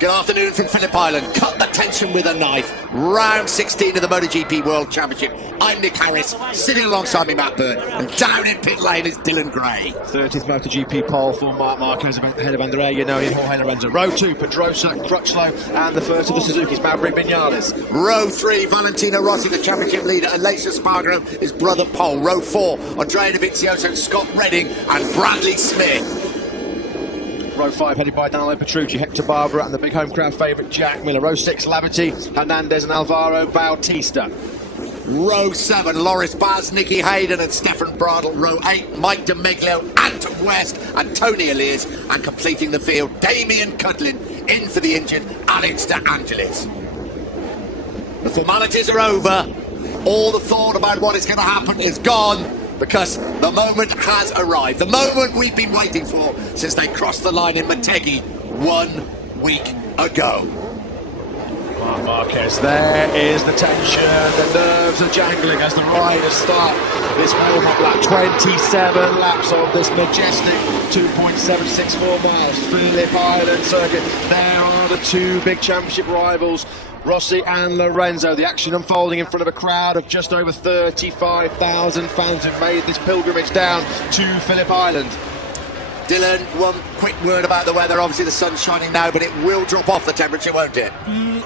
Good afternoon from Phillip Island. Cut the tension with a knife. Round 16 of the MotoGP World Championship. I'm Nick Harris, sitting alongside me Matt Burt, and down in pit lane is Dylan Gray. 30th MotoGP pole for Marc Marquez ahead of Andrea Iannone and Jorge Lorenzo. Row 2, Pedrosa, Crutchlow, and the first of the Suzuki's, Maverick Vinales. Row 3, Valentino Rossi, the championship leader, and Lace Espargaro, his brother Pole. Row 4, Andrea Dovizioso, Scott Redding, and Bradley Smith. Row 5 headed by Danilo Petrucci, Hector Barbera and the big home crowd favourite Jack Miller. Row 6 Labate, Hernandez and Alvaro Bautista. Row 7 Loris Baz, Nicky Hayden and Stefan Bradl. Row 8 Mike DeMiglio, Anton West and Tony Elias. And completing the field, Damien Cudlin, in for the injured Alex De Angelis. The formalities are over. All the thought about what is going to happen is gone, because the moment has arrived. The moment we've been waiting for since they crossed the line in Motegi 1 week ago. Marc Marquez, there is the tension, the nerves are jangling as the riders start this warm-up lap. 27 laps of this majestic 2.764 miles Phillip Island circuit. There are the two big championship rivals, Rossi and Lorenzo. The action unfolding in front of a crowd of just over 35,000 fans who've made this pilgrimage down to Phillip Island. Dylan, one quick word about the weather. Obviously the sun's shining now, but it will drop off the temperature, won't it?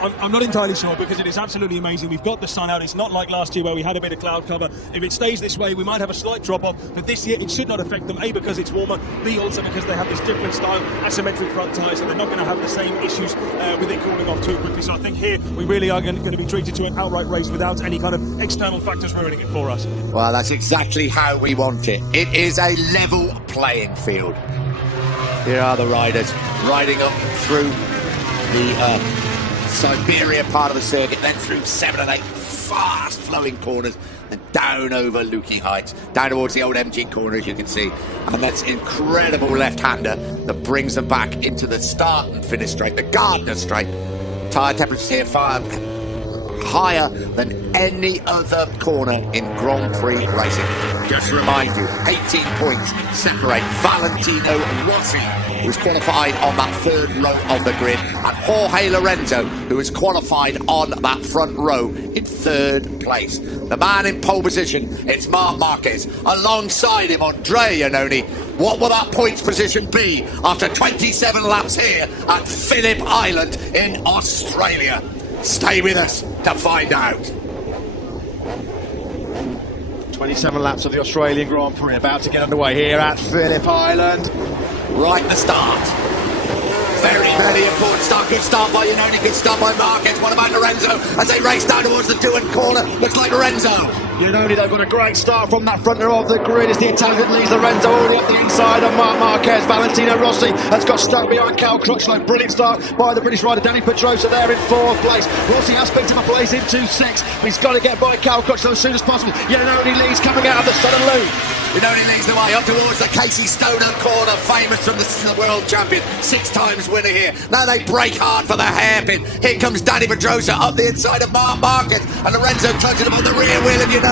I'm not entirely sure, because it is absolutely amazing. We've got the sun out. It's not like last year where we had a bit of cloud cover. If it stays this way, we might have a slight drop off, but this year it should not affect them. A, because it's warmer, B, also because they have this different style asymmetric front tyres, so they're not going to have the same issues with it cooling off too quickly. So I think here we really are going to be treated to an outright race without any kind of external factors ruining it for us. Well, that's exactly how we want it. It is a level playing field. Here are the riders riding up through the Siberia part of the circuit, then through 7 and 8 fast flowing corners, and down over Lukey Heights, down towards the old MG corner, as you can see. And that's incredible left-hander that brings them back into the start and finish straight, the Gardner straight. Tyre temperatures here far higher than any other corner in Grand Prix racing. Just to remind you, 18 points separate Valentino Rossi, who's qualified on that third row of the grid, and Jorge Lorenzo, who is qualified on that front row in third place. The man in pole position, it's Marc Marquez. Alongside him, Andrea Iannone. What will that points position be after 27 laps here at Phillip Island in Australia? Stay with us to find out. 27 laps of the Australian Grand Prix about to get underway here at Phillip Island. Right at the start. Very, very important start. Good start by Iannone, good start by Marquez. What about Lorenzo as they race down towards the Duan corner? Looks like Lorenzo. Iannone, they've got a great start from that front row of the grid. It's the Italian that leads Lorenzo already up the inside of Marc Marquez. Valentino Rossi has got stuck behind Cal Crutchlow. Brilliant start by the British rider Danny Pedrosa there in 4th place. Rossi has picked up a place into 6th. He's got to get by Cal Crutchlow as soon as possible. Iannone leads coming out of the southern loop. Iannone leads the way up towards the Casey Stoner corner, famous from the world champion, 6 times winner here. Now they break hard for the hairpin. Here comes Danny Pedrosa up the inside of Marc Marquez, and Lorenzo touches him on the rear wheel of Iannone.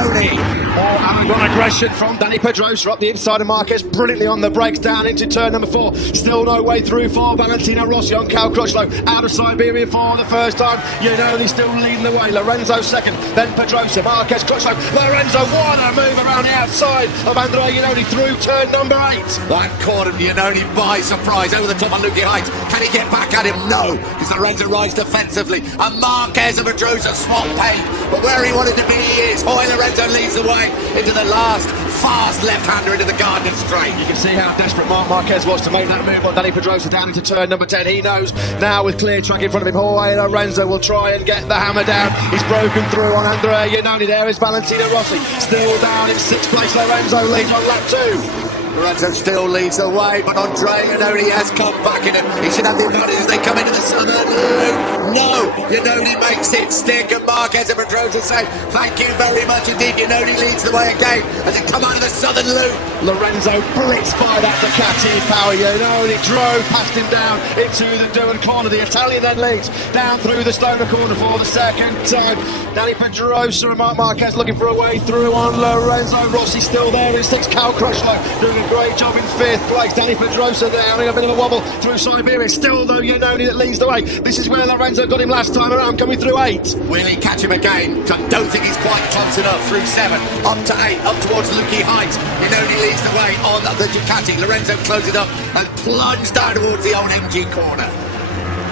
More Aragon aggression from Danny Pedrosa up the inside of Marquez, brilliantly on the brakes down into turn number 4. Still no way through for Valentino Rossi on Cal Crutchlow, out of Siberia for the first time. Iannone still leading the way. Lorenzo second, then Pedrosa, Marquez, Crutchlow, Lorenzo. What a move around the outside of Andrea Iannone through turn number 8. That caught him, Iannone by surprise over the top on Lukey Heights. Can he get back at him? No, because Lorenzo rides defensively, and Marquez and Pedrosa swap paint. But where he wanted to be, he is. Jorge Lorenzo leads the way into the last fast left-hander into the Gardner straight. You can see how desperate Marc Marquez was to make that move on Danny Pedrosa down into turn number 10. He knows now with clear track in front of him, Jorge Lorenzo will try and get the hammer down. He's broken through on Andrea Iannone. There is Valentino Rossi still down in 6th place. Lorenzo leads on lap 2. Lorenzo still leads the way, but Andrea Iannone has come back in it. He should have the advantage as they come into the southern loop. No, Iannone makes it stick, and Marquez and Pedrosa say thank you very much indeed. Iannone leads the way again as it come out of the southern loop. Lorenzo blitzed by that Ducati in power. Iannone drove past him down into the Duan corner. The Italian then leads down through the Stoner corner for the second time. Danny Pedrosa and Marc Marquez looking for a way through on Lorenzo. Rossi still there in sixth. Cal Crutchlow doing a great job in fifth place. Danny Pedrosa there having a bit of a wobble through Siberia. Still though Iannone that leads the way. This is where Lorenzo got him last time around, coming through 8. Will he catch him again? Don't think he's quite close enough. Through 7, up to 8, up towards Lucky Heights. Iannone leads the way on the Ducati. Lorenzo closes up and plunges down towards the old MG corner.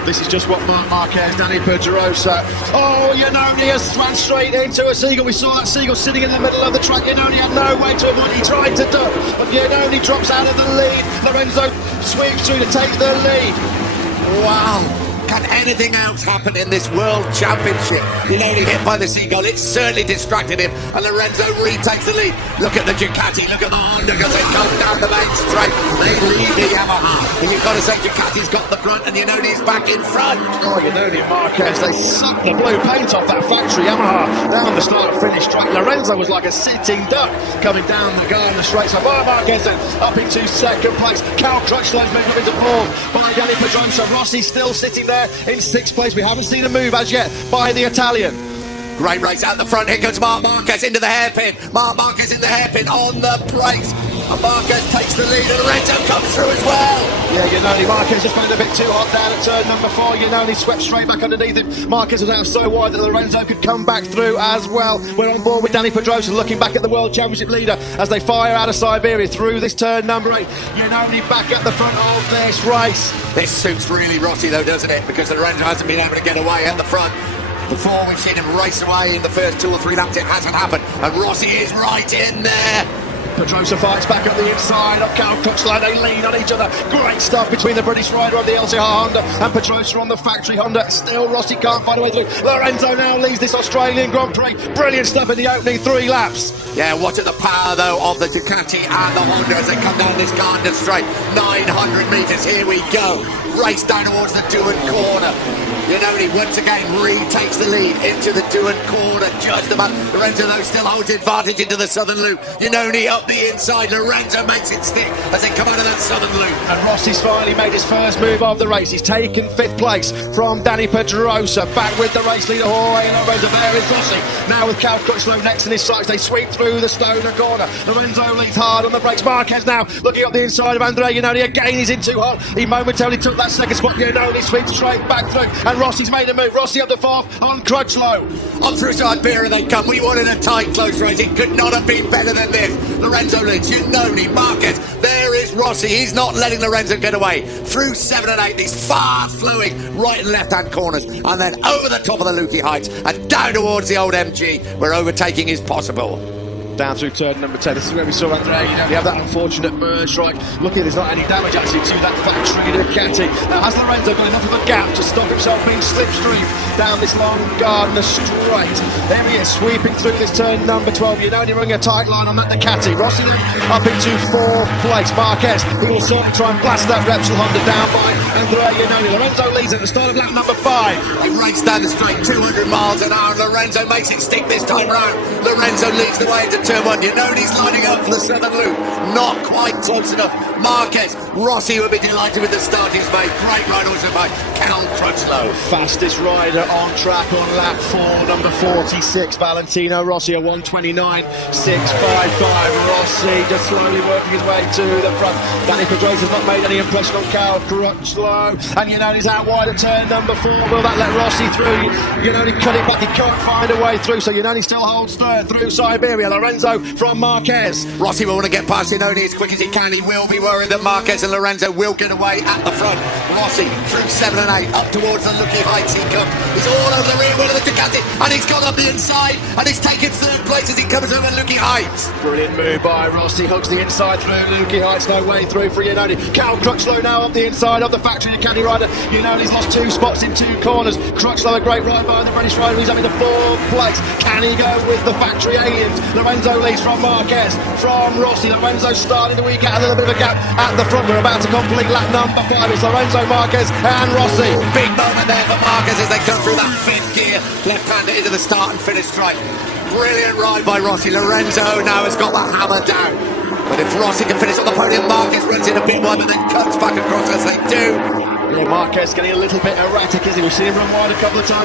This is just what Marc Marquez, Danny Pedrosa. Oh, Iannone has ran straight into a seagull. We saw that seagull sitting in the middle of the track. Iannone had no way to avoid. He tried to duck, but Iannone drops out of the lead. Lorenzo sweeps through to take the lead. Wow. Can anything else happen in this World Championship? Iannone hit by the seagull, it certainly distracted him, and Lorenzo retakes the lead. Look at the Ducati, look at the Honda, because they come down the main straight. They lead the Yamaha. And you've got to say Ducati's got the front, and Iannone is back in front. Oh, Iannone and Marquez, they sucked the blue paint off that factory Yamaha down the start-finish track. Lorenzo was like a sitting duck coming down the Garden straight. So Marc Marquez then up into second place. Cal Crutchlow's moved up into fourth by Danny Pedrosa. Rossi still sitting there in sixth place. We haven't seen a move as yet by the Italian. Great race out the front. Here comes Marc Marquez into the hairpin. Marc Marquez in the hairpin on the brakes. And Marquez takes the lead, and Lorenzo comes through as well. Yeah, Iannone, Marquez just found a bit too hot down at turn number 4. Iannone swept straight back underneath him. Marquez was out so wide that Lorenzo could come back through as well. We're on board with Danny Pedrosa looking back at the World Championship leader as they fire out of Siberia through this turn number 8. Iannone back at the front of this race. This suits really Rossi though, doesn't it? Because Lorenzo hasn't been able to get away at the front. Before we've seen him race away in the first 2 or 3 laps, it hasn't happened. And Rossi is right in there. Pedrosa fights back up the inside of Cal Crutchlow. They lean on each other. Great stuff between the British rider on the LCR Honda and Pedrosa on the factory Honda. Still Rossi can't find a way through. Lorenzo now leads this Australian Grand Prix. Brilliant stuff in the opening 3 laps. Yeah, watch at the power though of the Ducati and the Honda as they come down this Garden straight. 900 metres, here we go. Race down towards the Duan corner. Iannone once again retakes the lead into the Duan corner, just about. Lorenzo though still holds advantage into the southern loop. Iannone up the inside, Lorenzo makes it stick as they come out of that southern loop. And Rossi's finally made his first move of the race. He's taken 5th place from Danny Pedrosa. Back with the race leader, Lorenzo. There is Rossi. Now with Cal Crutchlow next in his sights, they sweep through the Stoner corner. Lorenzo leads hard on the brakes. Marquez now looking up the inside of Andrea Iannone. Again, he's in too hot. He momentarily took that second spot. Iannone sweeps straight back through, and Rossi's made a move. Rossi up the 4th on Crutchlow. On through Siberia they come. We wanted a tight, close race. It could not have been better than this. Lorenzo leads, Iannone, Marquez. There is Rossi. He's not letting Lorenzo get away. Through 7 and 8, these fast-flowing right and left-hand corners, and then over the top of the Lucky Heights and down towards the old MG, where overtaking is possible. Down through turn number 10. This is where we saw Andrea. You have that unfortunate merge right. Lucky there's not any damage actually to that factory Ducati. Now has Lorenzo got enough of a gap to stop himself being slipstreamed down this long Gardner straight? There he is, sweeping through this turn number 12. Iannone running a tight line on that Ducati. Rossi then up into 4th place. Marquez, he will certainly try and blast that Repsol Honda down by Andrea Iannone. Lorenzo leads at the start of lap number 5. They race down the straight 200 miles an hour. Lorenzo makes it stick this time round. Lorenzo leads the way into turn 1. Iannone's lining up for the southern loop. Not quite close enough. Marquez, Rossi would be delighted with the start he's made. Great ride also by Cal Crutchlow. Fastest rider on track on lap 4, number 46, Valentino Rossi, a 1:29.655. Rossi just slowly working his way to the front. Danny Pedrosa's not made any impression on Cal Crutchlow, and Iannone's out wide at turn number 4. Will that let Rossi through? Iannone cut it back, he can't find a way through, so Iannone still holds third through Siberia. Lorenzo from Marquez. Rossi will want to get past Iannone as quick as he can. He will be worried that Marquez and Lorenzo will get away at the front. Rossi through 7 and 8 up towards the Lucky Heights he comes. He's all over the rear wheel of the Ducati, and he's gone up the inside, and he's taken 3rd place as he comes over Lucky Heights. Brilliant move by Rossi, hooks the inside through Lucky Heights, no way through for Iannone. Cal Crutchlow now up the inside of the factory Ducati rider. Iannone's lost 2 spots in 2 corners. Crutchlow a great ride by the British rider. He's up into 4th place. Can he go with the factory aliens? Lorenzo leads from Marquez, from Rossi. Lorenzo starting to weak out, a little bit of a gap at the front. We're about to complete lap number 5. It's Lorenzo, Marquez and Rossi. big moment there for Marquez as they come through that fifth gear, left-hander into the start and finish straight. Brilliant ride by Rossi. Lorenzo now has got the hammer down. But if Rossi can finish on the podium, Marquez runs in a bit wide, but then cuts back across as they do. Yeah, Marquez getting a little bit erratic, isn't he? We've seen him run wide a couple of times.